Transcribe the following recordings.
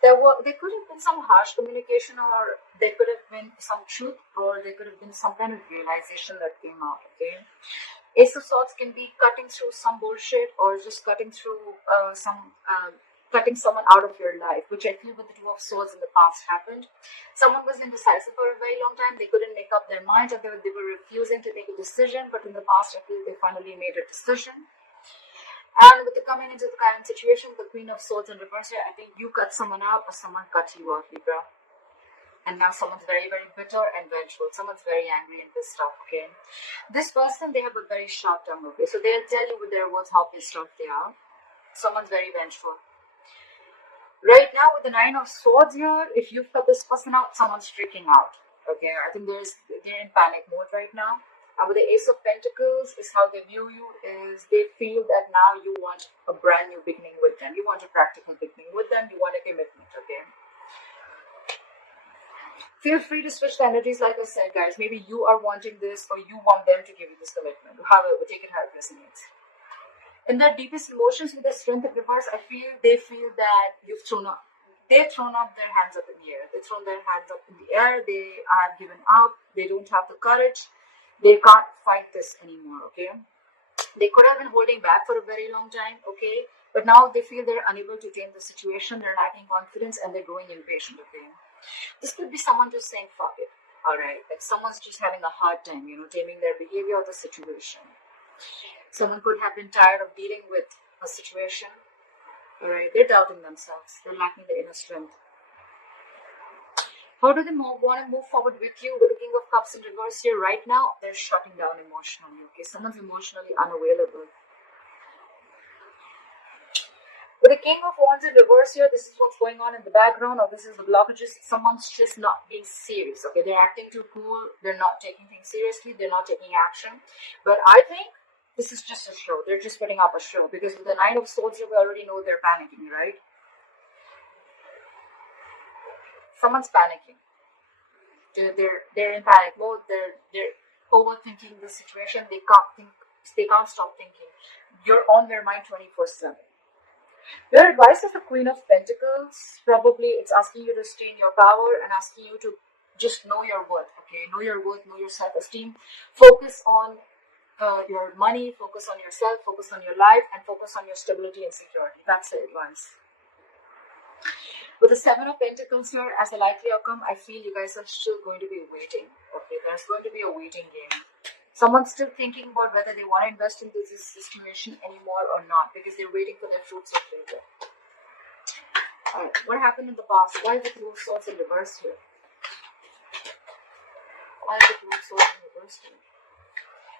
There could have been some harsh communication, or there could have been some truth, or there could have been some kind of realization that came out. Okay, Ace of Swords can be cutting through some bullshit, or just cutting through cutting someone out of your life, which I feel with the Two of Swords in the past happened. Someone was indecisive for a very long time. They couldn't make up their mind, or they were refusing to make a decision. But in the past, I feel they finally made a decision. And with the coming into the current situation, the Queen of Swords in reverse here, I think you cut someone out or someone cut you out, Libra. And now someone's very, very bitter and vengeful. Someone's very angry and pissed off, okay? This person, they have a very sharp tongue, okay? So they'll tell you with their words how pissed off they are. Someone's very vengeful. Right now, with the Nine of Swords here, if you've cut this person out, someone's freaking out, okay? I think they're in panic mode right now. And with the Ace of Pentacles, is how they view you, is they feel that now you want a brand new beginning with them. You want a practical beginning with them. You want a commitment, okay? Feel free to switch the energies, like I said, guys. Maybe you are wanting this, or you want them to give you this commitment. However, take it how it resonates. In their deepest emotions, with the Strength of reverse, I feel they feel that they've thrown up their hands up in the air. They've thrown their hands up in the air. They have given up. They don't have the courage. They can't fight this anymore, okay? They could have been holding back for a very long time, okay? But now they feel they're unable to tame the situation. They're lacking confidence and they're growing impatient, okay? This could be someone just saying, fuck it, alright? Like someone's just having a hard time, taming their behavior or the situation. Someone could have been tired of dealing with a situation, alright? They're doubting themselves. They're lacking the inner strength. How do they want to move forward with you? With the King of Cups in reverse here right now, they're shutting down emotionally, okay? Someone's emotionally unavailable. With the King of Wands in reverse here, this is what's going on in the background, or this is the blockages. Someone's just not being serious, okay? They're acting too cool. They're not taking things seriously. They're not taking action. But I think this is just a show. They're just putting up a show, because with the Nine of Swords here, we already know they're panicking, right? Someone's panicking. They're in panic mode. They're overthinking the situation. They can't think. They can't stop thinking. You're on their mind 24/7. Your advice as the Queen of Pentacles, probably it's asking you to stay in your power and asking you to just know your worth. Okay, know your worth, know your self-esteem. Focus on your money. Focus on yourself. Focus on your life, and focus on your stability and security. That's the advice. With the Seven of Pentacles here as a likely outcome, I feel you guys are still going to be waiting. Okay, there's going to be a waiting game. Someone's still thinking about whether they want to invest in this situation anymore or not, because they're waiting for their fruits of labor. Alright, what happened in the past? Why is the Two of Swords in reverse here? Why is the Two of Swords in reverse here?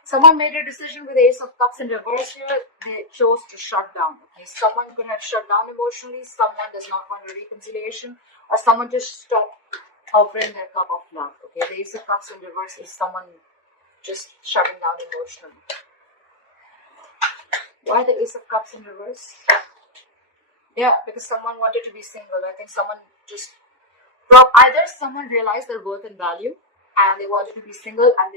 Someone made a decision with the Ace of Cups in reverse here. They chose to shut down. Okay, someone could have shut down emotionally. Someone does not want a reconciliation, or someone just stopped offering their cup of love. Okay, the Ace of Cups in reverse is someone just shutting down emotionally. Why the Ace of Cups in reverse? Yeah, because someone wanted to be single. I think someone just either someone realized their worth and value, and they wanted to be single, and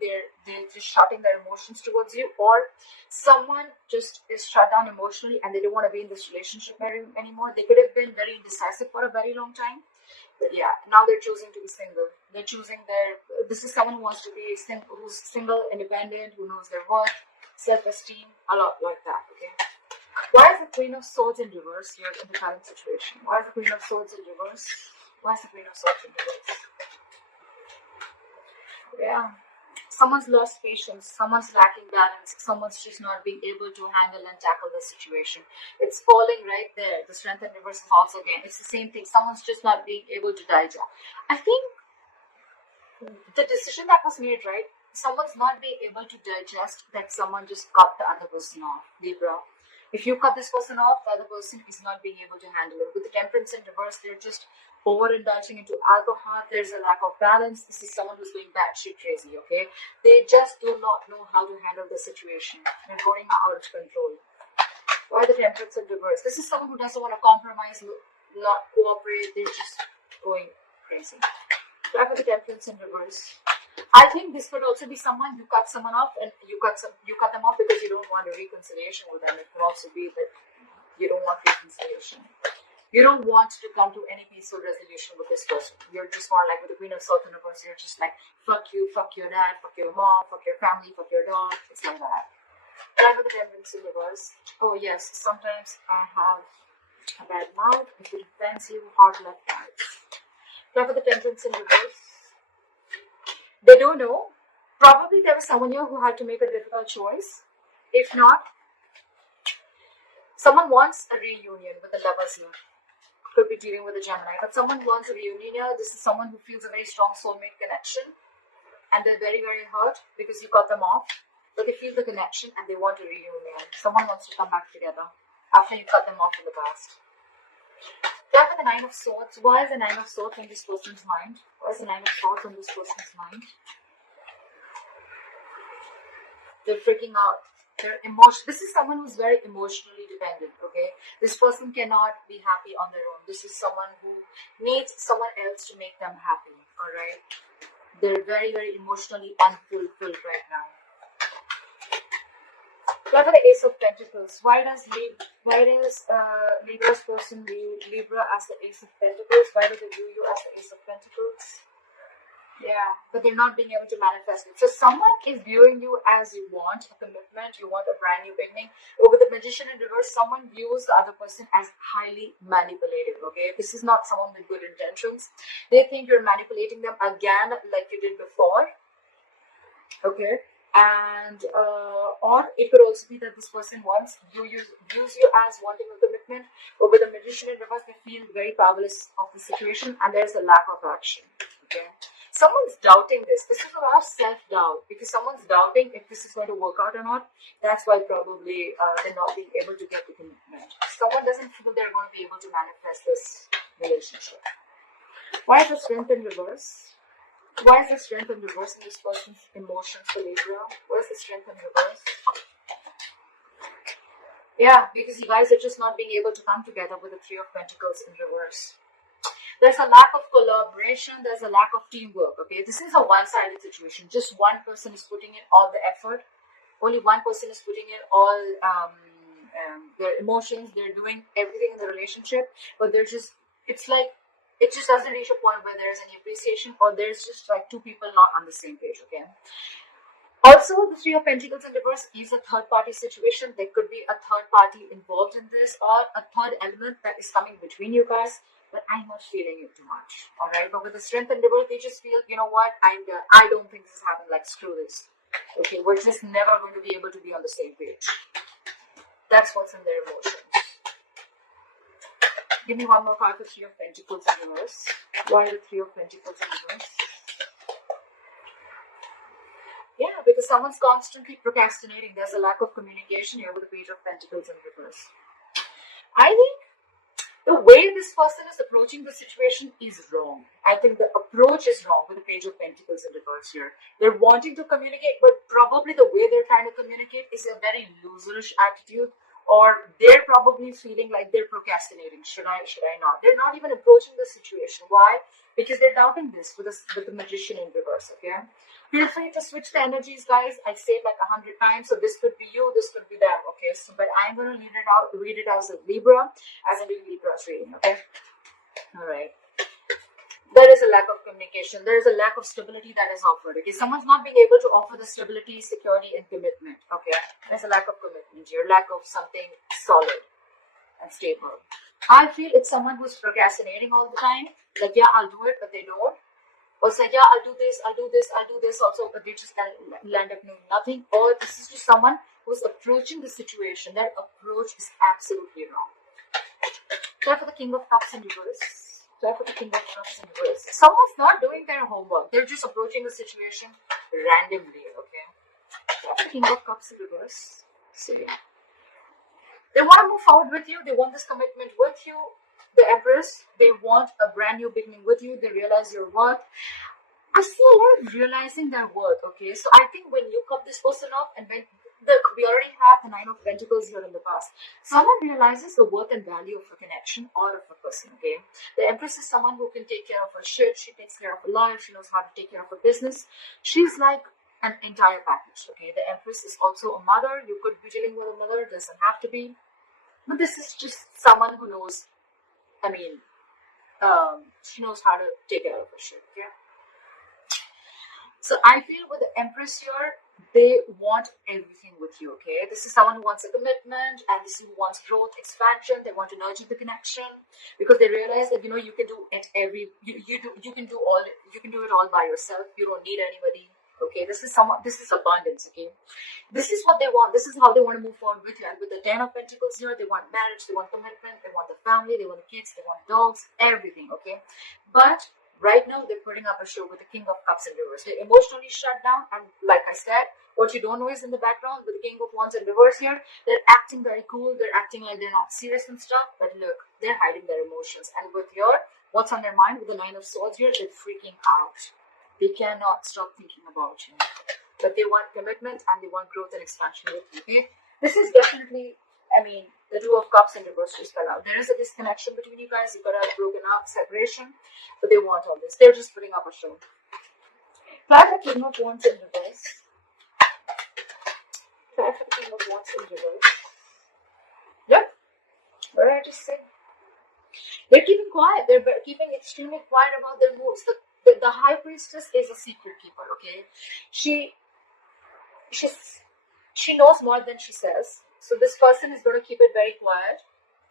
they're just shutting their emotions towards you, or someone just is shut down emotionally and they don't want to be in this relationship anymore. They could have been very indecisive for a very long time, but yeah, now they're choosing to be single. They're choosing this is someone who wants to be who's single, independent, who knows their worth, self-esteem, a lot like that, okay? Why is the Queen of Swords in reverse here in the current situation? Why is the Queen of Swords in reverse? Why is the Queen of Swords in reverse? Yeah, someone's lost patience, someone's lacking balance, someone's just not being able to handle and tackle the situation. It's falling right there. The Strength in reverse is also again. It's the same thing. Someone's just not being able to digest. I think the decision that was made, right? Someone's not being able to digest that someone just cut the other person off. Libra. If you cut this person off, the other person is not being able to handle it. With the Temperance in reverse, they're just overindulging into alcohol. There's a lack of balance. This is someone who's going batshit crazy, okay? They just do not know how to handle the situation. They're going out of control. Why the Temperance in reverse? This is someone who doesn't want to compromise, not cooperate. They're just going crazy. Why the Temperance in reverse? I think this could also be someone you cut someone off, and you cut them off because you don't want a reconciliation with them. It could also be that you don't want reconciliation. You don't want to come to any peaceful resolution with this person. You're just more like with the Queen of Swords in reverse. You're just like, fuck you, fuck your dad, fuck your mom, fuck your family, fuck your dog. It's like that. Five of the Temperance in reverse. Oh yes, sometimes I have a bad mouth. If it offends you, hard left eyes. Five of the Temperance in reverse. They don't know. Probably there was someone here who had to make a difficult choice. If not, someone wants a reunion with the lovers here. Could be dealing with a Gemini, but someone wants a reunion here. This is someone who feels a very strong soulmate connection, and they're very, very hurt because you cut them off. But they feel the connection and they want a reunion. Someone wants to come back together after you cut them off in the past. Then with the Nine of Swords. Why is the Nine of Swords on this person's mind? Why is the Nine of Swords on this person's mind? They're freaking out. They're emotional. This is someone who's very emotionally dependent, okay? This person cannot be happy on their own. This is someone who needs someone else to make them happy, alright? They're very, very emotionally unfulfilled right now. What are the Ace of Pentacles? Why does Libra's person view Libra as the Ace of Pentacles? Why do they view you as the Ace of Pentacles? Yeah, but they're not being able to manifest it. So someone is viewing you as you want a commitment, you want a brand new beginning. Or with the Magician in reverse, someone views the other person as highly manipulative, okay? This is not someone with good intentions. They think you're manipulating them again like you did before, okay? And or it could also be that this person views you as wanting a commitment, but with the Magician in reverse, they feel very powerless of the situation, and there's a lack of action. Okay, someone's doubting this. This is a lot of self-doubt because someone's doubting if this is going to work out or not. That's why probably they're not being able to get the commitment. Someone doesn't feel they're going to be able to manifest this relationship. Why is the Strength in reverse? Why is the Strength in reverse in this person's emotions for Libra? Why is the Strength in reverse? Yeah, because you guys are just not being able to come together with the Three of Pentacles in reverse. There's a lack of collaboration. There's a lack of teamwork, okay? This is a one-sided situation. Just one person is putting in all the effort. Only one person is putting in all their emotions. They're doing everything in the relationship, but they're just, it's like, it just doesn't reach a point where there's any appreciation, or there's just like two people not on the same page, okay? Also, the Three of Pentacles in reverse is a third-party situation. There could be a third party involved in this, or a third element that is coming between you guys, but I'm not feeling it too much, alright? But with the Strength in reverse, they just feel, you know what, I don't think this is happening, like, screw this. Okay, we're just never going to be able to be on the same page. That's what's in their emotions. Give me one more card for Three of Pentacles in reverse. Why the Three of Pentacles in reverse? Yeah, because someone's constantly procrastinating. There's a lack of communication here with the Page of Pentacles in reverse. I think the way this person is approaching the situation is wrong. I think the approach is wrong with the Page of Pentacles in reverse here. They're wanting to communicate, but probably the way they're trying to communicate is a very loserish attitude. Or they're probably feeling like they're procrastinating. Should I not? They're not even approaching the situation. Why? Because they're doubting this with the Magician in reverse, okay? Feel free to switch the energies, guys. I say it like 100 times. So this could be you, this could be them, okay? So, but I'm going to read it as a Libra, as a Libra's reading, okay? All right. There is a lack of communication. There is a lack of stability that is offered. Okay, someone's not being able to offer the stability, security, and commitment. Okay, there's a lack of commitment here, lack of something solid and stable. I feel it's someone who's procrastinating all the time. Like, yeah, I'll do it, but they don't. Or say, yeah, I'll do this, I'll do this, I'll do this also, but they just land up doing nothing. Or this is just someone who's approaching the situation. Their approach is absolutely wrong. Try for the King of Cups in reverse. For the King of Cups in reverse. Someone's not doing their homework. They're just approaching the situation randomly, okay? For the King of Cups in reverse. See. They want to move forward with you. They want this commitment with you. The Empress, they want a brand new beginning with you. They realize your worth. I see a lot of realizing their worth, okay? So I think when you cut this person off, and when we already have the Nine of Pentacles here in the past, someone realizes the worth and value of a connection or of a person, okay? The Empress is someone who can take care of her shit. She takes care of her life. She knows how to take care of her business. She's like an entire package, okay? The Empress is also a mother. You could be dealing with a mother. It doesn't have to be. But this is just someone who knows I mean, she knows how to take care of her shit. Okay. So I feel with the Empress here, they want everything with you, okay? This is someone who wants a commitment, and this is who wants growth, expansion. They want to nurture the connection because they realize that you can do it you can do it all by yourself. You don't need anybody. Okay, this is abundance, okay? This is what they want. This is how they want to move forward with you. And with the 10 of Pentacles here, they want marriage, they want commitment, they want the family, they want the kids, they want dogs, everything, okay? But right now, they're putting up a show with the King of Cups in reverse. They're emotionally shut down, and like I said, what you don't know is in the background with the King of Wands in reverse here, they're acting very cool, they're acting like they're not serious and stuff, but look, they're hiding their emotions. And with what's on their mind with the Nine of Swords here, they're freaking out. They cannot stop thinking about you. But they want commitment and they want growth and expansion with you, okay? This is definitely, the Two of Cups in reverse just fell out. There is a disconnection between you guys. You got a broken up, separation, but they want all this. They're just putting up a show. Fly for King of Wands in reverse. Fly for King of Wands in reverse. Yep. What did I just say? They're keeping quiet. They're keeping extremely quiet about their moves. The High Priestess is a secret keeper, okay? She knows more than she says. So this person is going to keep it very quiet,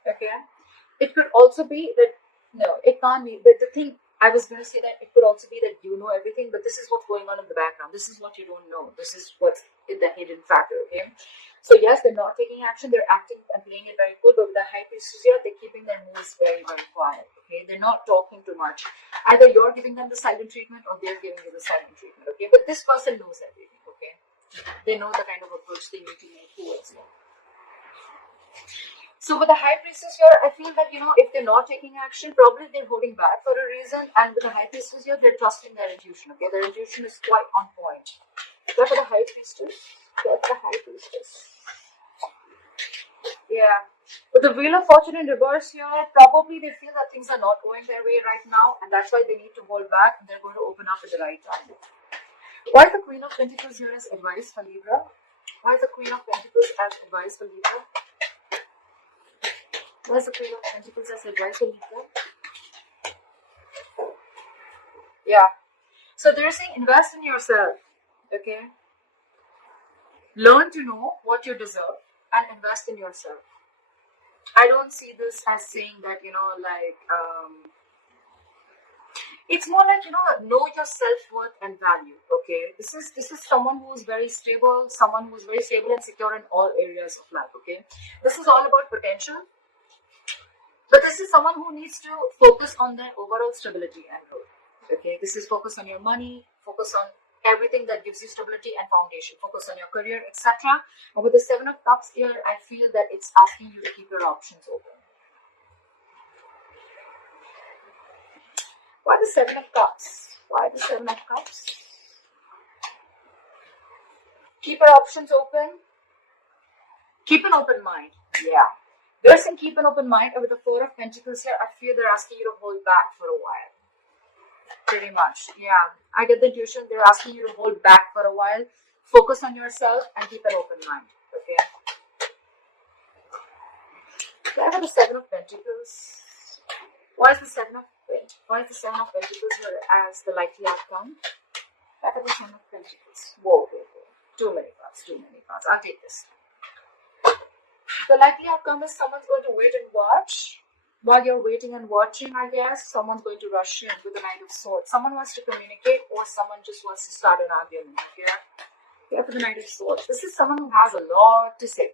okay? It could also be that, no, it can't be. But the thing, I was going to say that it could also be that you know everything, but this is what's going on in the background. This is what you don't know. This is what's the hidden factor, okay? So yes, they're not taking action. They're acting and playing it very cool, but with the High Priestess here, they're keeping their moves very, very quiet, okay? They're not talking too much. Either you're giving them the silent treatment or they're giving you the silent treatment, okay? But this person knows everything, okay? They know the kind of approach they need to make towards you. So with the High Priestess here, I feel that, if they're not taking action, probably they're holding back for a reason. And with the High Priestess here, they're trusting their intuition, okay? Their intuition is quite on point. Go for the High Priestess. Go for the High Priestess. Yeah. With the Wheel of Fortune in reverse here, probably they feel that things are not going their way right now, and that's why they need to hold back, and they're going to open up at the right time. Why is the Queen of Pentacles here as advice for Libra? Why is the Queen of Pentacles as advice for Libra? Why is the Queen of Pentacles as advice for Libra? Yeah. So they're saying invest in yourself, okay? Learn to know what you deserve and invest in yourself. I don't see this as saying that, it's more like, know your self-worth and value, okay? This is someone who's very stable, and secure in all areas of life, okay? This is all about potential, but this is someone who needs to focus on their overall stability and growth, okay? This is focus on your money, focus on everything that gives you stability and foundation, focus on your career, etc. And with the Seven of Cups here, I feel that it's asking you to keep your options open. Why the Seven of Cups? Why the Seven of Cups? Keep your options open. Keep an open mind. Yeah. They're saying keep an open mind. And with the Four of Pentacles here, I feel they're asking you to hold back for a while. Pretty much. Yeah. I get the intuition. They're asking you to hold back for a while. Focus on yourself and keep an open mind. Okay. Why have the Seven of Pentacles? Why is the Seven of Pentacles here as the likely outcome? Why have the Seven of Pentacles? Whoa. Too many cards. I'll take this. The likely outcome is someone's going to wait and watch. While you're waiting and watching, I guess, someone's going to rush in with the Knight of Swords. Someone wants to communicate or someone just wants to start an argument. Yeah, for the Knight of Swords. This is someone who has a lot to say.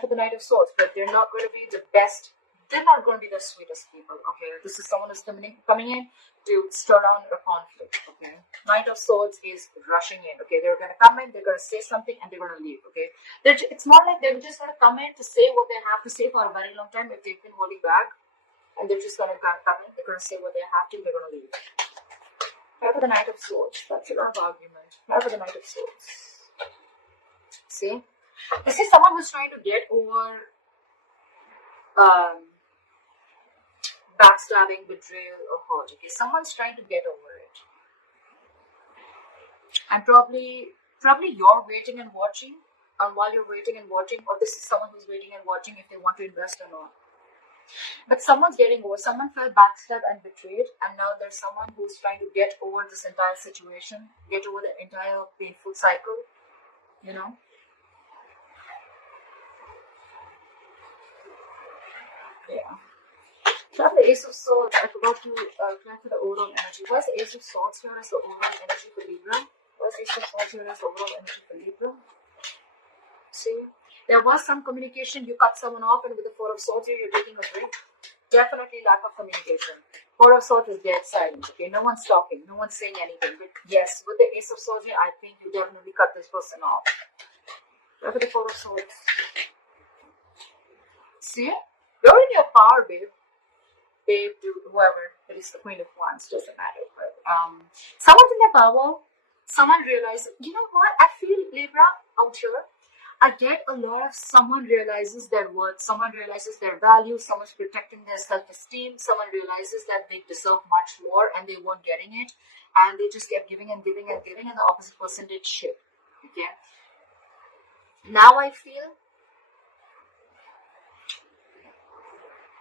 For the Knight of Swords, but they're not going to be the best. They're not going to be the sweetest people, okay? This is someone who's coming in to stir down a conflict, okay? Knight of Swords is rushing in, okay? They're going to come in, they're going to say something, and they're going to leave, okay? It's not like they're just going to come in to say what they have to say for a very long time if they've been holding back, and they're just going to come in, they're going to say what they have to, they're going to leave. Try for the Knight of Swords. That's a lot of argument. Try for the Knight of Swords. See? This is someone who's trying to get over backstabbing, betrayal, or hurt. Okay, someone's trying to get over it, and probably you're waiting and watching. And while you're waiting and watching, or this is someone who's waiting and watching if they want to invest or not. But someone's getting over, someone felt backstabbed and betrayed, and now there's someone who's trying to get over this entire situation, get over the entire painful cycle, you know. Yeah. Try the Ace of Swords. I forgot to try for the overall energy. Why is the Ace of Swords here as the overall energy for Libra? Why is the Ace of Swords here as the overall energy for Libra? See, there was some communication. You cut someone off, and with the Four of Swords here, you're taking a break. Definitely lack of communication. Four of Swords is dead silent. Okay, no one's talking, no one's saying anything. But yes, with the Ace of Swords here, I think you definitely cut this person off. Try for the Four of Swords. See, you're in your power, babe. Babe, to whoever, it is the Queen of Wands, doesn't matter. But someone's in their power, someone realizes, you know what, I feel Libra out here. I get a lot of someone realizes their worth, someone realizes their value, someone's protecting their self-esteem, someone realizes that they deserve much more and they weren't getting it, and they just kept giving and giving and giving, and the opposite person did shit. Okay. Now I feel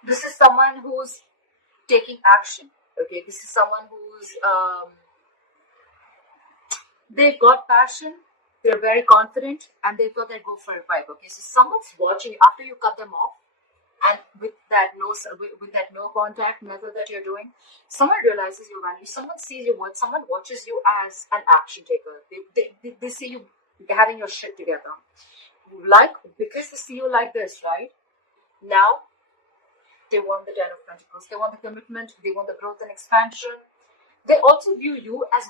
this is someone who's taking action. Okay, this is someone who's they've got passion, they're very confident, and they thought they'd go for a vibe. Okay, so someone's watching you after you cut them off, and with that no contact method that you're doing, someone realizes your value, someone sees your worth, someone watches you as an action taker. They see you having your shit together, like, because they see you like this, right? Now they want the Ten of Pentacles. They want the commitment. They want the growth and expansion. They also view you as